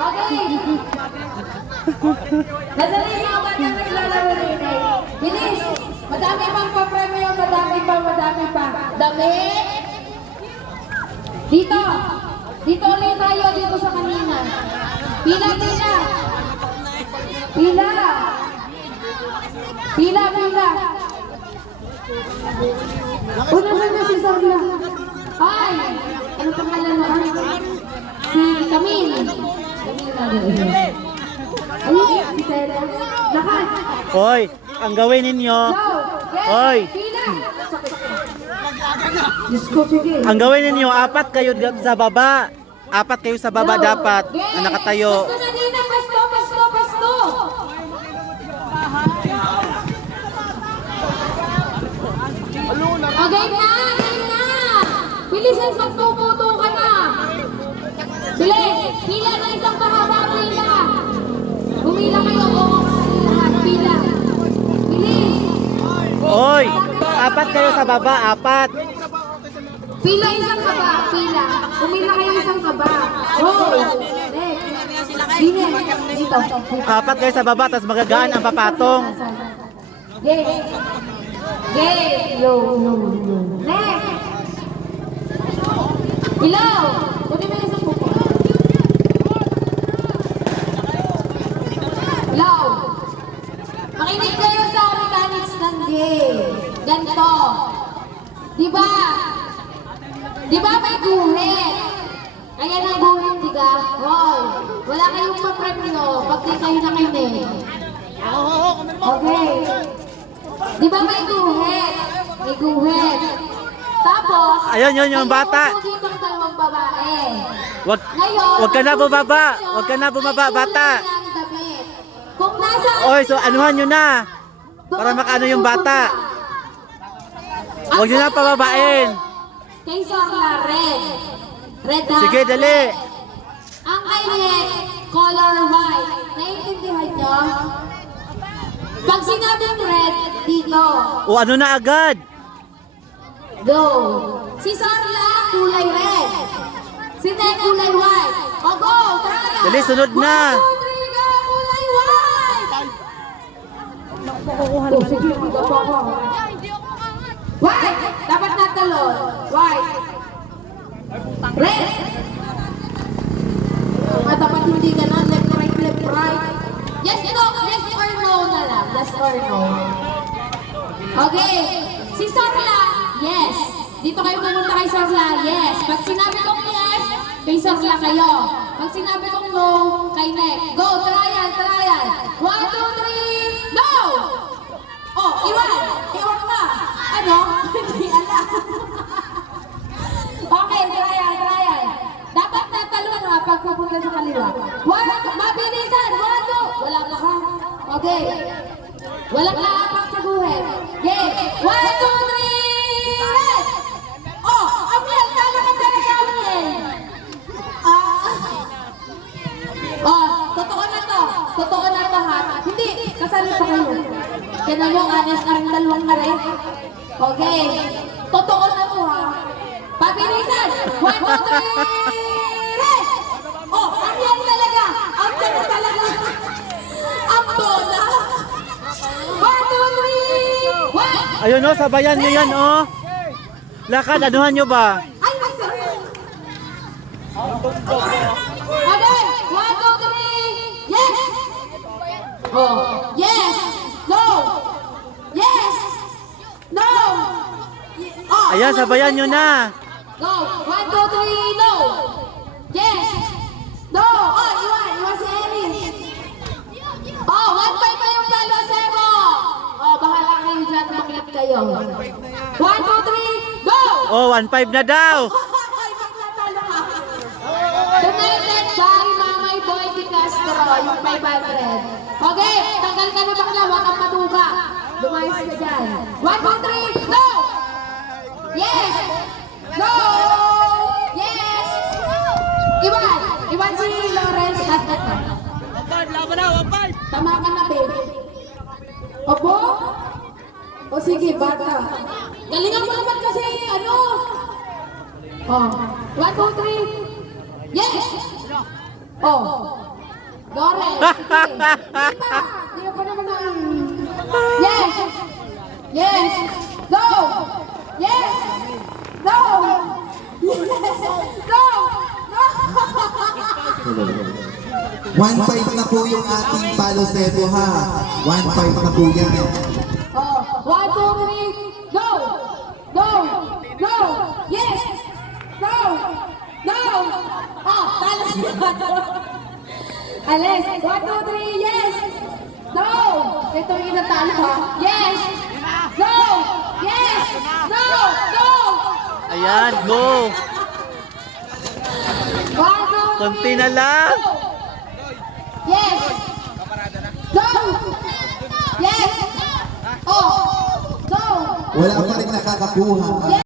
Okay. Nasali na ako na naglalaro rin. Bilis. Madami pang papremyo, madami pa. Damit. Dito. Dito ulit tayo, dito sa kanina. Pila. Una na si Sorla. Ay, ano pangalan mo? Si Camille. Ayun, si Tela. Lahat. Hoy, ang gawin ninyo. Hoy. Ang gawin ninyo, apat kayo sa baba. Apat kayo sa baba dapat na nakatayo. Basto na din, basto. Game na. Bilisan sa puputo ka na. Bilis, pila na isang pahaba, pila. Pumila kayo, pila. Bilis. Hoy, apat kayo sa baba, apat. Pila isang kaba, pila. Pumila kayo isang kaba. Dito. Apat kayo sa baba, tapos magagaan ang papatong. Yo. Next. Ilaw. Kunin mo yung isang pupo. Ilaw. Makinig kayo sa mechanics ng game. Ganito. Diba may guhit? Ayan ang guhit, diga? Hoy. Wala kayong papremyo pag di kayo nakinig. Okay. Diba may guhit? Tapos, Ayun, yung bata. dito ang dalawang babae. Wag ka na bumaba, bata. Kung nasa... Oy, so anuhan nyo na. Para makaano yung bata. Huwag nyo na pababain. Kay Sorla, red. Red ha? Sige, dali. Ang kay color white. Naiintindihan nyo? Pag sinabing red, dito. O ano na agad? Go. Si Sorla, kulay red. Si Ted, kulay white. O go, tara na. Dali, sunod na. 1, 2, 3, go, kulay white. Sige, dito po ako. White. Dapat natalon. White. Red. Dapat hindi ka na. Left, right. Yes, no. Yes or no na lang. Yes or no. Okay. Si Sorla, yes. Dito kayo pumunta kay Sorla, yes. Pag sinabi kong yes, kay Sorla kayo. Pag sinabi kong no, kay Nek. Go, trial. 1, 2, 3, no! Oh, iwan ka. Ano? Hindi alam. Okay, trial. Dapat natalon ha pag pupunta sa kaliwa. Mabilisan, 1, 2. Wala ka ha? Okay. Walang naapak sa guhit. Okay. 1, 2, 3, red! Oh, ang yan, talagang talagang totoo na to ha. Hindi, kasali pa kayo. Kaya mo, honest ka rin dalawang ka rin. Okay. Totoo na to ha. Pabilisan! 1, 2, 3, red! Oh, ang yan talaga! Ang yan talaga! Ang bola! 1, 2, 3, 1! Ayun o, sabayan nyo yan o. Lakad, anuhan nyo ba? Ay, masarap! Okay! 1, 2, 3, yes! Oh, yes! No! Yes! No! Oh, Ayan, sabayan nyo na. Go! 1, 2, 3, no! Yes! No! Oh, iwan si Erin! Oh, 1-5 kayong palo, Sebo! Oh, bahala kayo dyan, maklit kayo. 1, 2, 3, go! Oh, 1-5 na daw. Ay, magtatalo ka! Donated by Mamay Boy Di Castro, yung 500. Okay, tanggal ka na bakla, wag kang matuga. Lumayas ka dyan. 1, 2, 3, go! Yes! Go! Yes! Iwan si Lawrence at ito. Tama ka na, babe. Opo? O sige, bata. Galingan mo naman kasi, ano? Oh. 1, 2, 3. Yes! Oh. Dore, sige. Hindi pa naman ang... Yes! Yes! Go! Yes! Go! Yes! Go! No! 1-5 na po yung ating paloseto ha. 1-5 na po yan. Oh, 1, 2, 3, go! Go! Go! Yes! Go! Go! Oh, talo siya. Alis, 1, 2, 3, yes! Go! Ito yung natalo ha. Yes! Go! Yes! Go! Go! Ayan, go! 1, 2, 3, Konti na lang. go! Yes! Go! Yes! Oh! Go! Wala pa rin nakakakuha.